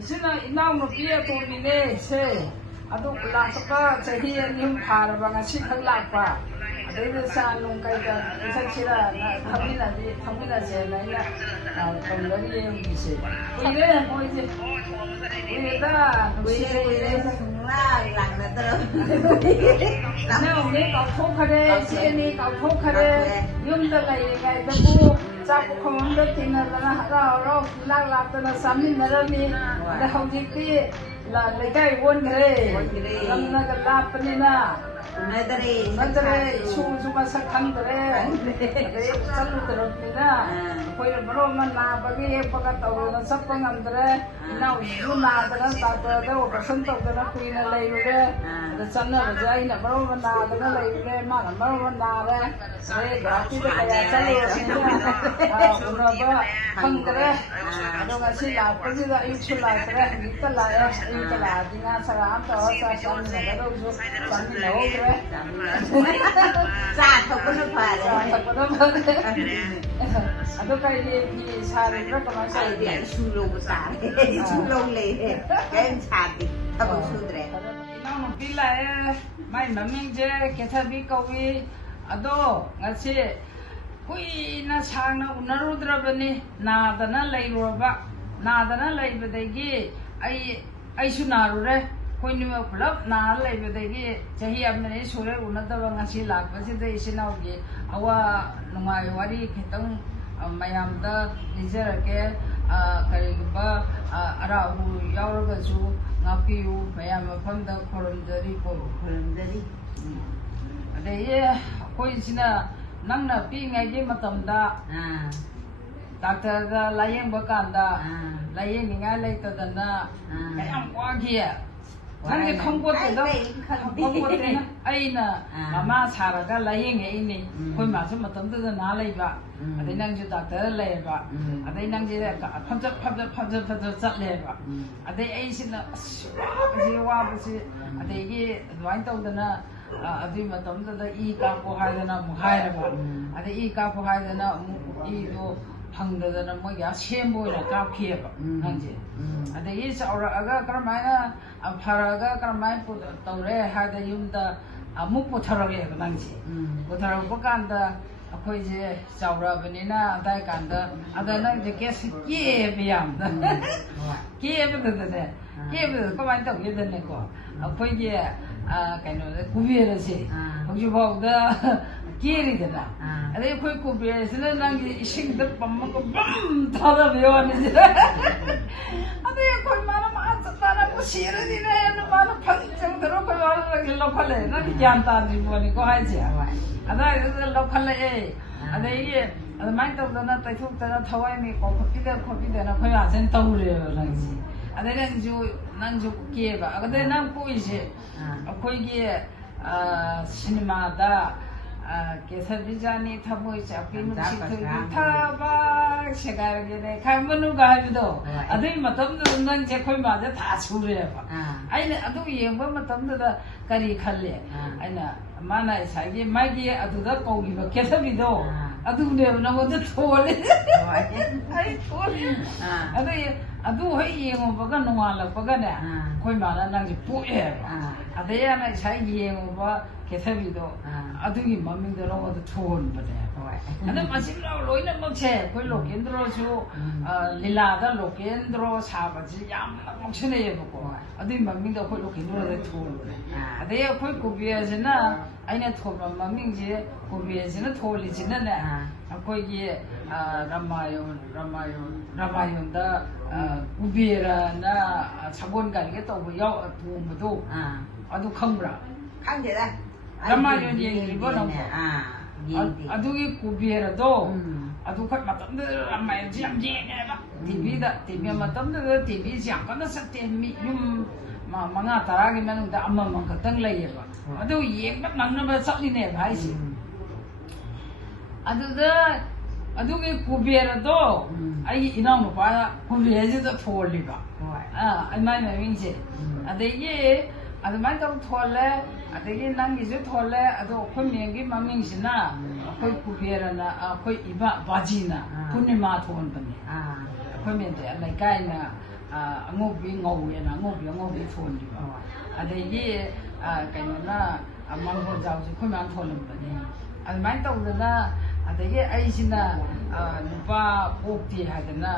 Isina inaw no pia to mine se adu lakpa chahi anim phar banga si khalakpa adai sa nung kai da isachira na thamina je na ina tongari em bise kuile moije kuida kuile la lang na tro na ne ka thokare se ne ka thokare yum da lai gai da bu Chap khom da tina na ra la na samin na ni da hauji ti la le kai won gre lam na ga la pani na nadare su ma sa khang gre de chalu tro ni na koi bro man na ba ge pa ka to na sap pa ngam dre na u na da na ta da o ka san to da na kui na lai ru ge da chan na ja ina bro man na da na lai ge ma na bro man na re re ga ti da ya chalu Unaba hangre adoga si la pasi da ichu la tre nikta la ya nikta la dinga sara amta sa san na da ro san na o tre sa thok na pha ado kai le ki sare ra ka ma sai dia su lo sa su lo le ken sa ti thok su tre ina no pila mai maming je ke tha bi ko wi ado ngasi Kuina sang na unarudrabani nadana lairuraba nadana laibadagi ai sunarure koinima pulap na laibadagi chahi amne sure unadaba ngasi lakpasida isinaugi awa nungai wari khitang mayamda nijarake karigba arahu yauragasu ngapiu mayam mafamda khoramdari adai koisina Nangna pi ngai je matam da doctor da layeng bakanda layeng ningai lai ta da na kayam kwa gi nang ge khongpo te da khongpo te na ai na mama sara ga layeng ei ni koi ma su matam da na lai ba adai nang ju doctor lai ba adai nang je ka phap chat le ba adai ai sin na wa ba si adai gi adwai tau da na Adi matam da I ka po hai da na mu hai ra ba adi I ka po hai da na I do phang da na mo ya sem bo na ka phe ba nang je adi I sa ora aga karamai na phara ga karamai pu to re ha da yum da amuk pu thara ge nang je pu thara ko kan da akhoi je chaura bani na dai kan da ada na je ke ye byam da ke ba da ne ke ba ko mai to ye da ne ko akhoi je cái nó cú bia là gì, không chịu bỏ da kia đi được à, ở đây khơi cú bia thì nó đang cái sinh đất bấm nó bấm thao ra bia này chứ, ở đây khơi mà nó ăn tất nó có xí rồi đi này, nó mà nó phăng trong đó khơi mà nó cái lộc phật này, nó cái giàn tan đi mua này có hay gì à, ở đây cái lộc phật này, ở đây cái máy tàu đó nó tay thuốc đó nó thâu ai mi có copy đó nó khơi à sen tàu rồi là gì. Ada nang ju kia ba ada nang ko ise akoi gi cinema da ke sabijani thamoi chapki nu sikhu tha ba segar ge ne khamanu ga bido adai matam da nang je khoi ma da tha chure ba aina adu yeng ba matam da kari khalle aina mana isa gi mai gi adu da ko gi ba ke sabido adu ne na mo da thole ai thole adu hoi yeng ba ga nungala ba ga ne khoi ma na nang ji pu e adai ya na sai gi yeng ba ke sabido adu gi maming da ro da thon ba ne ada masim ra loi na mo che khoi lo kendro su lila da lo kendro sa ba ji yam na mo chene ye ko adu maming da khoi lo kendro da thon adai ya khoi ko bia je na aina thon ma maming je ko bia je na tholi je na ne akoi gi Ramayon da ubira na sabon ga ge to bu yaw tu mu do adu khambra khang je da Ramayon ye ni bo no adu gi kubira do adu khat matam da Ramayon ji am je ne ba TV da TV matam da TV siang kana sa te mi yum manga tara gi man da amma man ka tang lai ba adu yeng da nang na ba sa ni ne bhai si adu da adugi kubera do ai inang no pa kubera je da tholi ba ai mai mai ming je adai adamai to thole adai nang gi je thole ado khoi meng gi maming sina khoi kubera na khoi iba bajina punima thon bani khoi men de lai kai na ꯑꯉꯧꯕꯤ ꯉꯧꯋꯦꯅ ꯑꯉꯧꯕꯤ ꯊꯣꯟꯈꯤꯕ ꯑꯗꯒꯤ ꯀꯩꯅꯣꯅ ꯃꯪꯒꯣꯜꯖꯥꯎꯁꯦ ꯑꯩꯈꯣꯏ ꯃꯌꯥꯝ ꯊꯣꯜꯂꯝꯕꯅꯤ ꯑꯗꯨꯃꯥꯏꯅ ꯇꯧꯗꯅ ꯑꯗꯒꯤ ꯑꯩꯁꯤꯅ ꯅꯨꯄꯥ ꯄꯣꯛꯇꯦ ꯍꯥꯏꯗꯅ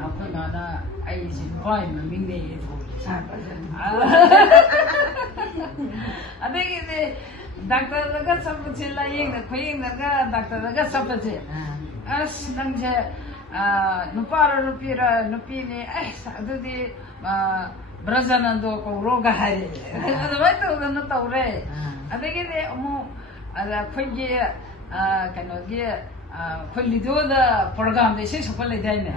ꯑꯩꯈꯣꯏ ꯃꯥꯅ ꯑꯩꯁꯤ ꯅꯨꯄꯥꯒꯤ ꯃꯃꯤꯡꯅꯦ ꯊꯣꯜꯂꯤꯁꯦ ꯑꯗꯒꯤꯗꯤ ꯗꯥꯛꯇꯔꯗꯒ ꯆꯠꯄꯁꯦ ꯂꯥꯏꯌꯦꯡꯗ ꯈꯨꯌꯦꯡꯗꯒ ꯗꯥꯛꯇꯔꯗꯒ ꯆꯠꯄꯁꯦ ꯑꯁ ꯅꯪꯁꯦ ꯅꯨꯄꯥꯔ ꯅꯨꯄꯤꯔ ꯅꯨꯄꯤꯅꯤ ꯑꯁ ꯑꯗꯨꯗꯤ ꯕ꯭ꯔꯖꯥꯅꯟꯗꯣ ꯀꯧꯔꯣꯒ ꯍꯥꯏꯔꯦ ꯑꯗꯨꯃꯥꯏꯅ ꯇꯧꯗꯅ ꯇꯧꯔꯦ ꯑꯗꯒꯤꯗꯤ ꯑꯃꯨꯛ ꯑꯩꯈꯣꯏꯒꯤ ꯀꯩꯅꯣꯒꯤ ꯑꯩꯈꯣꯏ ꯂꯤꯗꯣꯗ ꯄ꯭ꯔꯣꯒ꯭ꯔꯥꯝꯗ ꯏꯁꯩ ꯁꯛꯄ ꯂꯩꯗꯥꯏꯅꯦ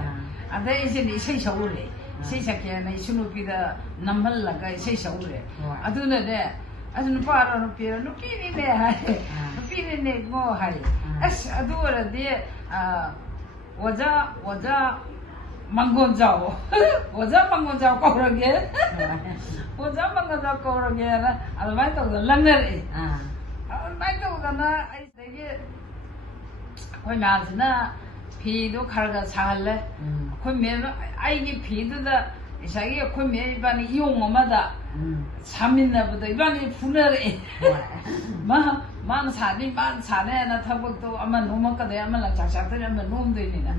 ꯑꯗ ꯑꯩꯁꯤꯅ ꯏꯁꯩ ꯁꯛꯎꯔꯦ ꯏꯁꯩ ꯁꯛꯀꯦꯅ ꯏꯁꯨ ꯅꯨꯄꯤꯗ ꯅꯝꯍꯜꯂꯒ ꯏꯁꯩ ꯁꯛꯎꯔꯦ ꯑꯗꯨꯅꯅꯦ ꯑꯁ ꯅꯨꯄꯥꯔ ꯅꯨꯄꯤꯔ ꯅꯨꯄꯤꯅꯤꯅꯦ ꯍꯥꯏ ꯅꯨꯄꯤꯅꯤꯅꯦ ꯉꯣ ꯍꯥꯏ ꯑꯁ ꯑꯗꯨ ꯑꯣꯏꯔꯗꯤ ꯑꯣꯖꯥ ꯃꯪꯒꯣꯜꯖꯥꯎ ꯑꯣꯖꯥ ꯃꯪꯒꯣꯜꯖꯥꯎ ꯀꯧꯔꯒꯦ ꯑꯣꯖꯥ ꯃꯪꯒꯣꯜꯖꯥꯎ ꯀꯧꯔꯒꯦꯅ ꯑꯗꯨꯃꯥꯏꯅ ꯇꯧꯗꯅ ꯂꯪꯅꯔꯛꯑꯦ ꯑꯗꯨꯃꯥꯏꯅ ꯇꯧꯗꯅ ꯑꯩꯗꯒꯤ ꯑꯩꯈꯣꯏ ꯃꯌꯥꯝꯁꯤꯅ ꯐꯤꯗꯣ ꯈꯔ ꯁꯥꯍꯜꯂꯦ ꯑꯩꯈꯣꯏ ꯃꯦꯝꯅ ꯑꯩꯒꯤ ꯐꯤꯗꯨꯗ ꯉꯁꯥꯏꯒꯤ ꯑꯩꯈꯣꯏ ꯃꯦꯝ ꯏꯕꯥꯅꯤ ꯏꯌꯣꯡ ꯑꯃꯗ ꯁꯥꯃꯤꯟꯅꯕꯗ ꯏꯕꯥꯅꯤ ꯐꯨꯅꯔꯛꯑꯦ ꯃꯥꯅ ꯁꯥꯅꯦꯅ ꯊꯕꯛꯇꯣ ꯑꯃ ꯅꯣꯝꯃꯛꯀꯗꯣꯏ ꯑꯃ ꯂꯪꯆꯥꯛ ꯆꯥꯛꯇꯣꯏꯅꯤ ꯑꯃ ꯅꯣꯝꯗꯣꯏꯅꯤꯅ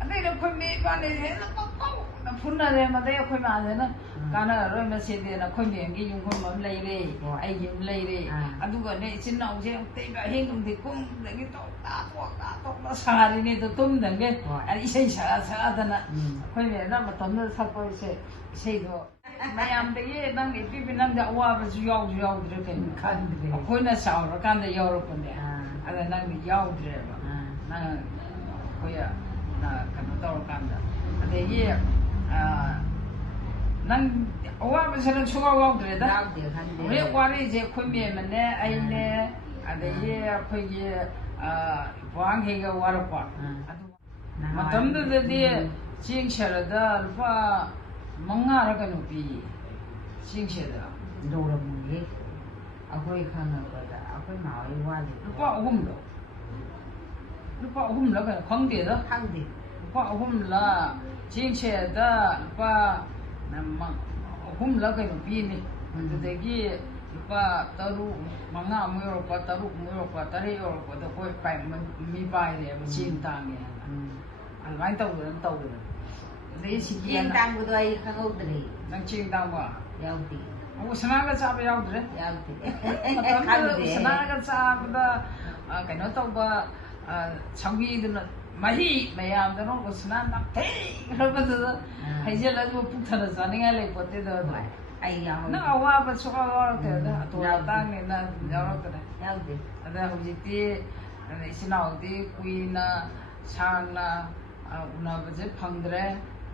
ꯑꯗꯩꯗꯤ ꯑꯩꯈꯣꯏ ꯃꯦꯝ ꯏꯕꯥꯅꯤ ꯍꯦꯟꯅ ꯀꯧꯅ ꯐꯨꯅꯔꯦ ꯃꯗꯩ ꯑꯩꯈꯣꯏ ꯃꯥꯁꯤꯅ ꯀꯥꯟꯅꯔꯔꯣꯏ ꯃꯁꯤꯗꯤꯅ ꯑꯩꯈꯣꯏ ꯃꯦꯝꯒꯤ ꯌꯨꯝꯐꯝ ꯑꯃ ꯂꯩꯔꯦ ꯑꯩꯒꯤ ꯑꯃ ꯂꯩꯔꯦ ꯑꯗꯨꯒꯅꯦ ꯏꯆꯤꯟ ꯏꯅꯥꯎꯁꯦ ꯑꯃꯨꯛꯇꯩꯕ ꯑꯍꯤꯡ ꯅꯨꯡꯊꯤꯜ ꯀꯨꯝꯗꯒꯤ ꯇꯣꯛꯇ ꯁꯥꯔꯤꯅꯦ ꯑꯗꯣ ꯇꯨꯝꯗꯪꯒꯦ ꯏꯁꯩ ꯁꯛꯑꯗꯅ ꯑꯩꯈꯣꯏ ꯃꯦꯝꯅ ꯃꯇꯝꯗꯨꯗ ꯁꯛꯄ ꯏꯁꯩꯗꯣ ꯃꯌꯥꯝꯗꯒꯤ ꯅꯪ ꯏꯄꯤꯕꯤ ꯅꯪꯗꯤ ꯑꯋꯥꯕꯁꯨ ꯌꯥꯎꯗ꯭ꯔꯦ ꯀꯩꯅꯣ ꯈꯟꯗ꯭ꯔꯦ ꯑꯩꯈꯣꯏꯅ ꯆꯥꯎꯔꯀꯥꯟꯗ ꯌꯥꯎꯔꯛꯄꯅꯦ ꯑꯗ ꯅꯪꯗꯤ ꯌꯥꯎꯗ꯭ꯔꯦꯕ ꯅꯪ ꯑꯩꯈꯣꯏ ꯀꯩꯅꯣ ꯇꯧꯔꯀꯥꯟꯗ ꯑꯗꯒꯤ ꯅꯪ ꯑꯋꯥꯕꯁꯦ ꯅꯪ ꯁꯨꯡꯌꯥꯎ ꯌꯥꯎꯗ꯭ꯔꯦꯗ ꯍꯧꯖꯤꯛ ꯋꯥꯔꯤꯁꯦ ꯑꯩꯈꯣꯏ ꯃꯦꯝꯅꯦ ꯑꯩꯅꯦ ꯑꯗꯒꯤ ꯑꯩꯈꯣꯏꯒꯤ ꯋꯥꯡꯈꯩꯒ ꯋꯥꯔꯛꯄ ꯃꯇꯝꯗꯨꯗꯗꯤ ꯆꯦꯡ ꯁꯦꯔꯗ ꯂꯨꯄꯥ 5ꯔ ꯀꯩꯅꯣ ꯄꯤꯌꯦ ꯆꯦꯡ ꯁꯦꯔꯗ ꯂꯧꯔꯝꯃꯨꯒꯦ ꯑꯩꯈꯣꯏ ꯈꯪꯉꯛꯄꯗ ꯑꯩꯈꯣꯏ ꯃꯥ ꯍꯣꯏ ꯋꯥꯠꯂꯤ ꯂꯨꯄꯥ 3ꯂ ꯀꯩꯅꯣ ꯈꯪꯗꯦꯗ ꯂꯨꯄा 3ꯂ ꯆꯦꯡ ꯁꯦꯔꯗ ꯂꯨꯄꯥ 3ꯂ ꯀꯩꯅꯣ ꯄꯤꯅꯤ ꯑꯗꯨꯗꯒꯤ ꯂꯨꯄꯥ 5 ꯑꯃꯨꯛ ꯌꯧꯔꯛꯄ 6 ꯑꯃꯨꯛ ꯌꯧꯔꯛꯄ 7 ꯌꯧꯔꯛꯄꯗ ꯑꯩꯈꯣꯏ ꯃꯤ ꯄꯥꯏꯔꯦꯕ ꯆꯦꯡ ꯇꯥꯡꯉꯦ ꯑꯗꯨꯃꯥꯏꯅ ꯇꯧꯗꯅ ꯇꯧꯗꯅ ꯑꯗꯩ ꯆꯦꯡ ꯇꯥꯡꯕꯗꯣ ꯑꯩ ꯈꯪꯍꯧꯗ꯭ꯔꯦ ꯅꯪ ꯆꯦꯡ ꯇꯥꯡꯕ ꯌꯥꯎꯗꯦ ꯎꯁꯅꯥꯒ ꯆꯥꯕ ꯌꯥꯎꯗ꯭ꯔꯦ ꯃꯇꯝꯗꯨꯗ ꯎꯁꯅꯥꯒ ꯆꯥꯕꯗ ꯀꯩꯅꯣ ꯇꯧꯕ ꯁꯧꯒꯤꯗꯨꯅ ꯃꯍꯤ ꯃꯌꯥꯝꯗꯨꯅ ꯎꯁꯅꯥ ꯅꯝꯊꯤꯈ꯭ꯔꯕꯗꯨꯗ ꯍꯩꯖꯤꯜꯂꯁꯨ ꯄꯨꯛ ꯊꯟꯅ ꯆꯥꯅꯤꯡꯉꯥꯏ ꯂꯩꯄꯣꯠꯇꯦꯗ ꯑꯩ ꯌꯥꯎꯍꯧꯗꯦ ꯅꯪ ꯑꯋꯥꯕ ꯁꯨꯡꯌꯥꯎ ꯌꯥꯎꯔꯛꯇꯦꯗ ꯑꯇꯣꯟ ꯑꯇꯥꯡꯅꯤꯅ ꯌꯥꯎꯔꯛꯇ꯭ꯔꯦ ꯌꯥꯎꯗꯦ ꯑꯗ ꯍꯧꯖꯤꯛꯇꯤ ꯏꯆꯤꯟ ꯏꯅꯥꯎꯗꯤ ꯀꯨꯏꯅ ꯁꯥꯡꯅ ꯎꯅꯕꯁꯦ ꯐꯪꯗ꯭ꯔꯦ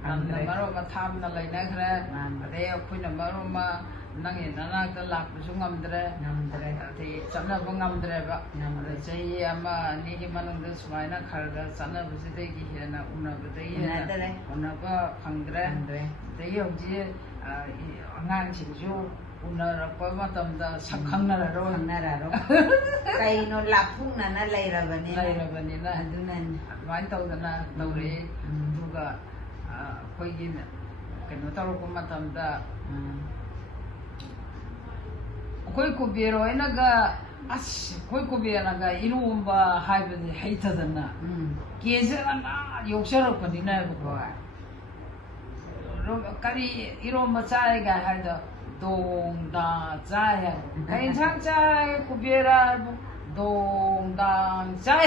ꯂꯝꯅ ꯃꯔꯣꯟ ꯑꯃ ꯊꯥꯞꯅ ꯂꯩꯅꯈ꯭ꯔꯦ ꯑꯗꯩ ꯑꯩꯈꯣꯏꯅ ꯃꯔꯣꯟ ꯑꯃ ꯅꯪꯒꯤ ꯅꯅꯥꯛꯇ ꯂꯥꯛꯄꯁꯨ ꯉꯝꯗ꯭ꯔꯦ ꯑꯗꯩ ꯆꯠꯅꯕ ꯉꯝꯗ꯭ꯔꯦꯕ ꯑꯗ ꯆꯍꯤ 1, 2ꯒꯤ ꯃꯅꯨꯡꯗ ꯁꯨꯃꯥꯏꯅ ꯈꯔ ꯆꯠꯅꯕꯁꯤꯗꯒꯤ ꯍꯦꯟꯅ ꯎꯅꯕꯗꯒꯤ ꯍꯦꯟꯅ ꯎꯅꯕ ꯐꯪꯗ꯭ꯔꯦ ꯑꯗꯒꯤ ꯍꯧꯖꯤꯛ ꯑꯉꯥꯡꯁꯤꯡꯁꯨ ꯎꯅꯔꯛꯄ ꯃꯇꯝꯗ ꯁꯛ ꯈꯪꯅꯔꯔꯣꯏ ꯀꯩꯅꯣ ꯂꯥꯞꯊꯣꯛꯅꯅ ꯂꯩꯔꯕꯅꯤꯅ ꯑꯗꯨꯅꯅꯤ ꯑꯗꯨꯃꯥꯏꯅ ꯇꯧꯗꯅ ꯇꯧꯔꯛꯏ ꯑꯗꯨꯒ ꯑꯩꯈꯣꯏꯒꯤ ꯀꯩꯅꯣ ꯇꯧꯔꯛꯄ ꯃꯇꯝꯗ ꯑꯩꯈꯣꯏ ꯀꯨꯕꯦꯔ ꯍꯣꯏꯅꯒ ꯑꯁ ꯑꯩꯈꯣꯏ ꯀꯨꯕꯦꯔꯅꯒ ꯏꯔꯣꯝꯕ ꯍꯥꯏꯕꯁꯦ ꯍꯩꯇꯗꯅ ꯀꯦꯖꯔꯅ ꯌꯣꯛꯆꯔꯛꯄꯅꯤꯅꯕꯀꯣ ꯀꯔꯤ ꯏꯔꯣꯝꯕ ꯆꯥꯏꯒ ꯍꯥꯏꯗꯣ ꯗꯣꯡꯗꯥ ꯆꯥꯏ ꯍꯥꯏꯕ ꯀꯔꯤ ꯏꯟꯁꯥꯡ ꯆꯥꯏ ꯀꯨꯕꯦꯔ ꯗꯣꯡꯗꯥꯡ ꯆꯥꯏ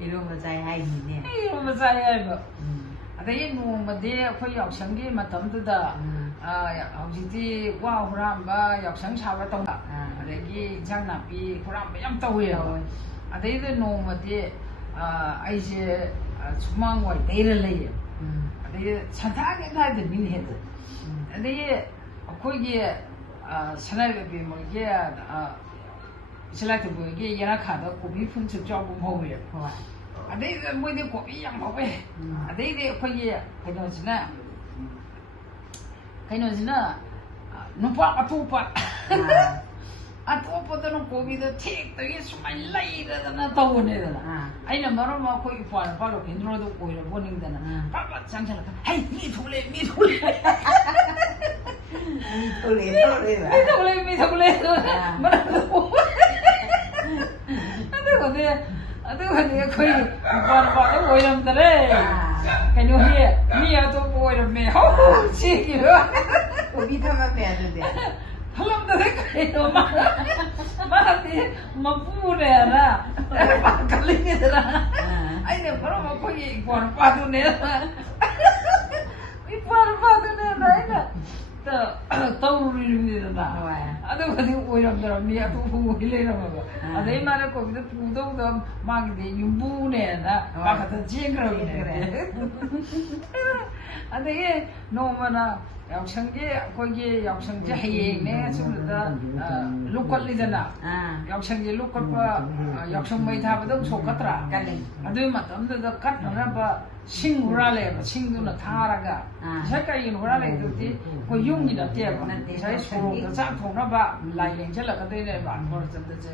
이런 거 잘 하이네. 이런 거 잘 하이고. ꯑꯗꯩ ꯅꯣꯡꯃꯗꯤ ꯑꯩꯈꯣꯏ ꯌꯥꯎꯁꯪꯒꯤ ꯃꯇꯝꯗꯨꯗ ꯍꯧꯖꯤꯛꯇꯤ ꯋꯥ ꯍꯨꯔꯥꯟꯕ ꯌꯥꯎꯁꯪ ꯁꯥꯕ ꯇꯧꯕ ꯑꯗꯒꯤ ꯏꯟꯁꯥꯡ ꯅꯥꯄꯤ ꯍꯨꯔꯥꯟꯕ ꯌꯥꯝ ꯇꯧꯋꯦꯕ ꯑꯗꯩꯗ ꯅꯣꯡꯃꯗꯤ ꯑꯩꯁꯦ ꯁꯨꯃꯥꯡ ꯋꯥꯏꯗꯩꯔ ꯂꯩꯌꯦ ꯑꯗꯒꯤ ꯁꯟꯊꯥꯒꯤ ꯍꯥꯏꯗꯕꯤꯅꯤ ꯍꯦꯛꯇ ꯑꯗꯒꯤ ꯑꯩꯈꯣꯏꯒꯤ ꯁꯅꯥꯏꯕꯤ ꯃꯣꯏꯒꯤ ꯏꯆꯦꯂꯥꯏꯊꯣꯏꯕꯣꯏꯒꯤ ꯌꯦꯅꯈꯥꯗ ꯀꯣꯕꯤ ꯐꯨꯟꯁꯨ ꯆꯥꯎꯕ ꯍꯧꯋꯦꯕ ꯑꯗꯩꯗ ꯃꯣꯏꯗꯤ ꯀꯣꯕꯤ ꯌꯥꯝ ꯍꯧꯋꯦ ꯑꯗꯩꯗꯤ ꯑꯩꯈꯣꯏꯒꯤ ꯀꯩꯅꯣꯁꯤꯅ ꯅꯨꯄꯥ ꯑꯇꯣꯞꯄ ꯑꯇꯣꯞꯄꯗꯅ ꯀꯣꯕꯤꯗꯣ ꯊꯦꯛꯇꯒꯤ ꯁꯨꯃꯥꯏꯅ ꯂꯩꯔꯗꯅ ꯇꯧꯕꯅꯦꯗꯅ ꯑꯩꯅ ꯃꯔꯝ ꯑꯃ ꯑꯩꯈꯣꯏ ꯏꯄꯥ ꯅꯨꯄꯥ ꯂꯣꯀꯦꯟꯗ꯭ꯔꯣꯗꯣ ꯑꯣꯏꯔꯕꯣꯅꯤꯡꯗꯅ ꯄꯠ ꯄꯠ ꯆꯪꯁꯤꯜꯂꯒ ꯍꯩ ꯃꯤ ꯊꯣꯛꯂꯛꯑꯦ ꯃꯤ ꯊꯣꯛꯂꯛꯑꯦ ꯃꯤ ꯊꯣꯛꯂꯛꯑꯦ ꯑꯗꯨꯒꯗꯤ ꯑꯩꯈꯣꯏ ꯏꯄꯥ ꯅꯨꯄꯥꯗꯣ ꯑꯣꯏꯔꯝꯗꯔꯦ ꯀꯩꯅꯣꯒꯤ ꯃꯤ ꯑꯇꯣꯞꯄ ꯑꯣꯏꯔꯝꯃꯦ ꯍꯧ ꯁꯤꯈꯤꯕ ꯀꯣꯕꯤ ꯊꯝꯃꯝꯃꯦ ꯑꯗꯨꯗꯤ ꯈꯜꯂꯝꯗꯔꯦ ꯀꯩꯅꯣ ꯃꯥꯗꯤ ꯃꯄꯨꯅꯦꯅ ꯈꯜꯂꯤꯉꯩꯗꯅ ꯑꯩꯅ ꯃꯔꯝ ꯑꯩꯈꯣꯏꯒꯤ ꯏꯄꯥ ꯅꯨꯄꯥꯗꯨꯅꯦꯅ ꯏꯄꯥ ꯅꯨꯄꯥꯗꯨꯅꯦꯅ ꯑꯩꯅ ꯇꯧꯔꯨꯔꯤꯅꯤꯗꯅ ꯑꯗꯨꯒꯗꯤ ꯑꯣꯏꯔꯝꯗ꯭ꯔꯕ ꯃꯤ ꯑꯇꯣꯞꯄ ꯑꯣꯏ ꯂꯩꯔꯝꯃꯕ ꯑꯗꯩ ꯃꯥꯅ ꯀꯣꯕꯤꯗ ꯄꯨꯗꯧꯗ ꯃꯥꯒꯤꯗꯤ ꯌꯨꯝꯕꯨꯅꯦꯅ ꯃꯥꯈꯛꯇ ꯆꯦꯟꯈ꯭ꯔꯕꯅꯦ ꯑꯗꯒꯤ ꯅꯣꯡꯃꯅ ꯌꯥꯎꯁꯪꯒꯤ ꯑꯩꯈꯣꯏꯒꯤ ꯌꯥꯎꯁꯪꯁꯦ ꯍꯌꯦꯡꯅꯦ ꯁꯨꯝꯗ ꯂꯨꯀꯠꯂꯤꯗꯅ ꯌꯥꯎꯁꯪꯁꯦ ꯂꯨꯀꯠꯄ ꯌꯥꯎꯁꯪ ꯃꯩ ꯊꯥꯕꯗ ꯁꯣꯛꯀꯠꯇ꯭ꯔꯥ ꯑꯗꯨꯒꯤ ꯃꯇꯝꯗꯨꯗ ꯀꯠꯅꯅꯕ ꯁꯤꯡ ꯍꯨꯔꯥꯜꯂꯦꯕ ꯁꯤꯡꯗꯨꯅ ꯊꯥꯔꯒ ꯉꯁꯥꯏ ꯀꯩꯒꯤꯅꯣ ꯍꯨꯔꯥꯜꯂꯛꯏꯗꯨꯗꯤ ꯑꯩꯈꯣꯏ ꯌꯨꯝꯒꯤ ꯅꯠꯇꯦꯕ ꯉꯁꯥꯏ ꯁꯣꯔꯣꯛꯇ ꯆꯥꯛ ꯊꯣꯡꯅꯕ ꯂꯥꯏ ꯂꯦꯡꯁꯜꯂꯛꯀꯗꯣꯏꯅꯦꯕ ꯍꯣꯔꯆꯟꯗꯁꯦ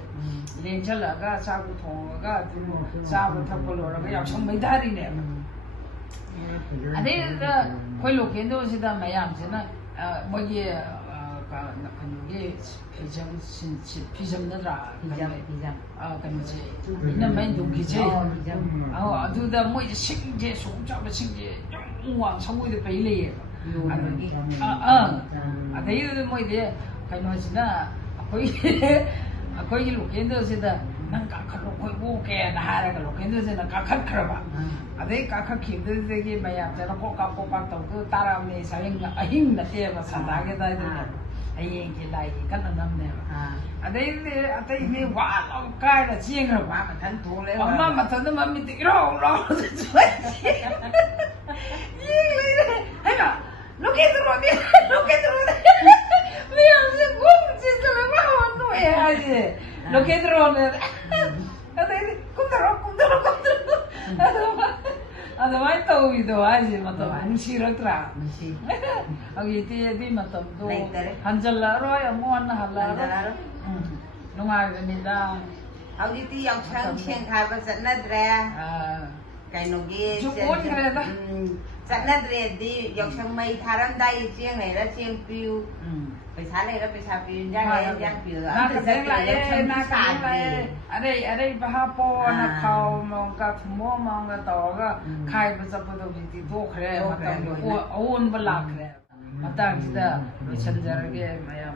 ꯂꯦꯡꯁꯜꯂꯛꯑꯒ ꯆꯥꯛꯇꯣ ꯊꯣꯡꯉꯒ ꯑꯗꯨ ꯆꯥꯕ ꯊꯛꯄ ꯂꯣꯏꯔꯒ ꯌꯥꯎꯁꯪ ꯃꯩ ꯊꯥꯔꯤꯅꯦꯕ ꯑꯗꯩꯗꯨꯗ ꯑꯩꯈꯣꯏ ꯂꯣꯀꯦꯜꯗꯣꯁꯤꯗ ꯃꯌꯥꯝꯁꯤꯅ ꯃꯣꯏꯒꯤ ꯀꯩꯅꯣꯒꯤ ꯐꯤꯖꯝ ꯅꯠꯇ꯭ꯔꯥ ꯀꯩꯅꯣꯁꯦ ꯏꯅꯝꯃꯩ ꯗꯨꯝꯒꯤꯁꯦ ꯑꯗꯨꯗ ꯃꯣꯏꯁꯦ ꯁꯤꯡꯁꯦ ꯁꯨꯝ ꯆꯥꯕ ꯁꯤꯡꯁꯦ ꯌꯥꯝ ꯋꯥꯡ ꯁꯪꯒꯣꯏꯗ ꯄꯩ ꯂꯩꯌꯦꯕ ꯑꯗꯩꯗꯨꯗ ꯃꯣꯏꯗꯤ ꯀꯩꯅꯣꯁꯤꯅ ꯑꯩꯈꯣꯏꯒꯤ ꯂꯣꯀꯦꯜꯗꯣꯁꯤꯗ ꯅꯪ ꯀꯥꯈꯠꯂꯣ ꯑꯩꯈꯣꯏ ꯑꯣꯀꯦꯅ ꯍꯥꯏꯔꯒ ꯂꯣꯀꯦꯜꯗꯣꯁꯤꯅ ꯀꯥꯈꯠꯈ꯭ꯔꯕ ꯑꯗꯩ ꯀꯥꯈꯠꯈꯤꯕꯗꯨꯗꯒꯤ ꯃꯌꯥꯝꯁꯤꯅ ꯀꯣꯛꯀꯥꯛ ꯇꯧꯕꯗꯨ ꯇꯥꯔꯛꯑꯝꯃꯦ ꯑꯍꯤꯡ ꯅꯠꯇꯦꯕ ꯁꯟꯗꯥꯒꯤ ꯑꯗꯨꯋꯥꯏꯗꯨꯅꯦꯕ ꯍꯌꯦꯡꯒꯤ ꯂꯥꯏꯒꯤ ꯀꯠꯅꯅꯕꯅꯦꯕ ꯑꯗꯩꯗꯤ ꯑꯇꯩ ꯃꯤ ꯋꯥ ꯂꯥꯎ ꯀꯥꯏꯔ ꯆꯦꯟꯈ꯭ꯔꯕ ꯃꯊꯟ ꯊꯣꯛꯂꯦ ꯑꯃ ꯃꯊꯟꯗ ꯃꯃꯤꯠꯇ ꯏꯔꯥꯎ ꯂꯥꯎꯔ ꯌꯦꯡ ꯂꯩꯔꯦ ꯍꯥꯏꯕ ꯂꯣꯀꯦꯜꯗꯣꯅꯦ ꯃꯌꯥꯝꯁꯦ ꯒꯨꯝ ꯆꯦꯟꯁꯤꯜꯂꯒ ꯅꯣꯛꯑꯦ ꯍꯥꯏꯁꯦ ꯂꯣꯀꯦꯜꯗꯣꯅꯦ ꯑꯗꯩꯗꯤ ꯀꯨꯝꯊꯔꯣ ꯑꯗꯨꯃꯥꯏꯅ ꯇꯧꯋꯤꯗꯣ ꯍꯥꯏꯁꯦ ꯃꯇꯝ ꯅꯨꯡꯁꯤꯔꯛꯇ꯭ꯔꯥ ꯍꯧꯖꯤꯛꯇꯤ ꯑꯗꯨꯏ ꯃꯇꯝꯗꯣ ꯍꯟꯖꯜꯂꯛꯑꯔꯣꯏ ꯑꯃꯨꯛ ꯍꯟꯅ ꯍꯜꯂꯛꯑꯔꯣꯏ ꯅꯨꯡꯉꯥꯏꯕꯅꯤꯗ ꯍꯧꯖꯤꯛꯇꯤ ꯌꯥꯎꯁꯪ ꯁꯦꯡ ꯈꯥꯏꯕ ꯆꯠꯅꯗ꯭ꯔꯦ ꯀꯩꯅꯣꯒꯤ ꯆꯠꯅꯗ꯭ꯔꯦꯗꯤ ꯌꯥꯎꯁꯪ ꯃꯩ ꯊꯥꯔꯝꯗꯥꯏ ꯆꯦꯡ ꯂꯩꯔ ꯆꯦꯡ ꯄꯤꯌꯨ ꯄꯩꯁꯥ ꯂꯩꯔ ꯄꯩꯁꯥ ꯄꯤꯌꯨ ꯏꯟꯖꯥꯡ ꯂꯩꯔ ꯏꯟꯖꯥꯡ ꯄꯤꯌꯨ ꯑꯔꯩꯕ ꯍꯥꯞꯄꯣꯅ ꯈꯥꯎ ꯑꯃꯒ ꯊꯨꯝꯃꯣꯛ ꯑꯃꯒ ꯇꯧꯔꯒ ꯈꯥꯏꯕ ꯆꯠꯄꯗꯣ ꯍꯧꯖꯤꯛꯇꯤ ꯇꯣꯛꯈ꯭ꯔꯦ ꯃꯇꯝꯗꯣ ꯑꯑꯣꯟꯕ ꯂꯥꯛꯈ꯭ꯔꯦ ꯃꯇꯥꯡꯁꯤꯗ ꯂꯣꯏꯁꯤꯟꯖꯔꯒꯦ ꯃꯌꯥꯝ